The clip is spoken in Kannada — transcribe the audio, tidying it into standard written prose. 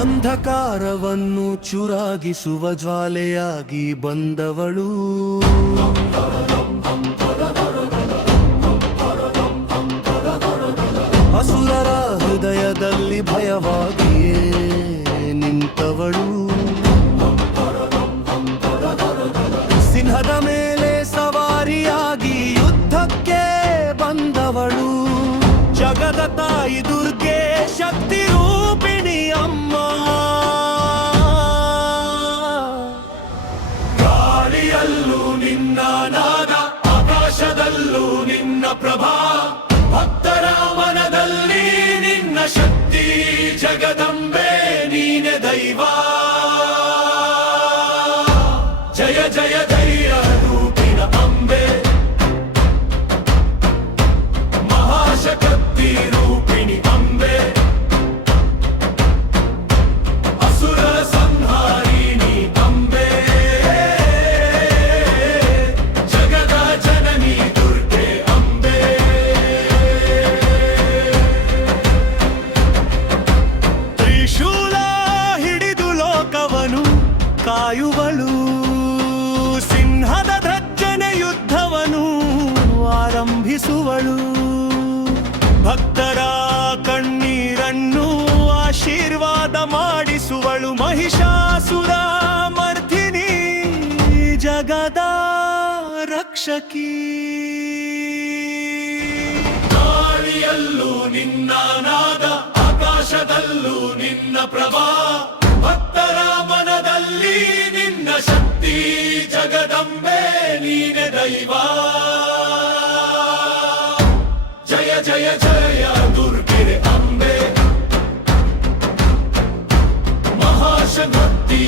ಅಂಧಕಾರವನ್ನು ಚುರಾಗಿಸುವ ಜ್ವಾಲೆಯಾಗಿ ಬಂದವಳು, ಅಸುರರ ಹೃದಯದಲ್ಲಿ ಭಯವಾಗಿಯೇ ನಿಂತವಳು, ಸಿಂಹದ ಮೇಲೆ ಸವಾರಿಯಾಗಿ ಯುದ್ಧಕ್ಕೆ ಬಂದವಳು, ಜಗದ ತಾಯಿ ದುರ್ಗೆ ಶಕ್ತಿ ರೂಪಿಣಿ ಅಮ್ಮ. ಗಾಳಿಯಲ್ಲೂ ನಿನ್ನ ನಾದ, ಆಕಾಶದಲ್ಲೂ ನಿನ್ನ ಪ್ರಭಾ, ಭಕ್ತರ ಮನದಲ್ಲಿ ನಿನ್ನ ಶಕ್ತಿ, ಜಗದಂಬೆ ನೀನೆ ದೈವ. ಜಯ ಜಯ ಧೈರ್ಯ ರೂಪಿಣ ಅಂಬೆ, ಮಹಾಶಕ್ತಿ ರೂಪಿಣಿ ಅಂಬೆ, ಅಸುರ ಸಂಹಾರಿಣಿ ಅಂಬೆ, ಜಗದ ಜನನಿ ದುರ್ಗೆ ಅಂಬೆ. ತ್ರಿಶೂಲ ಹಿಡಿದು ಲೋಕವನು ಕಾಯುವಳು, ಸಿಂಹದ ಧರ್ಜನೆ ಯುದ್ಧವನು ಆರಂಭಿಸುವಳು, ಭಕ್ತರ ಕಣ್ಣೀರನ್ನು ಆಶೀರ್ವಾದ ಮಾಡಿಸುವಳು, ಮಹಿಷಾಸುರ ಮರ್ದಿನಿ ಜಗದ ರಕ್ಷಕಿ. ಗಾಳಿಯಲ್ಲೂ ನಿನ್ನ ನಾದ, ಆಕಾಶದಲ್ಲೂ ನಿನ್ನ ಪ್ರಭಾ, ಭಕ್ತರ ಮನದಲ್ಲಿ ನಿನ್ನ ಶಕ್ತಿ, ಜಗದಂಬೆ ನೀನೆ ದೈವ. ಜಯ ಜಯ ಜಯ ದುರ್ಗೆ ಅಂಬೆ, ಮಹಾಶಕ್ತಿ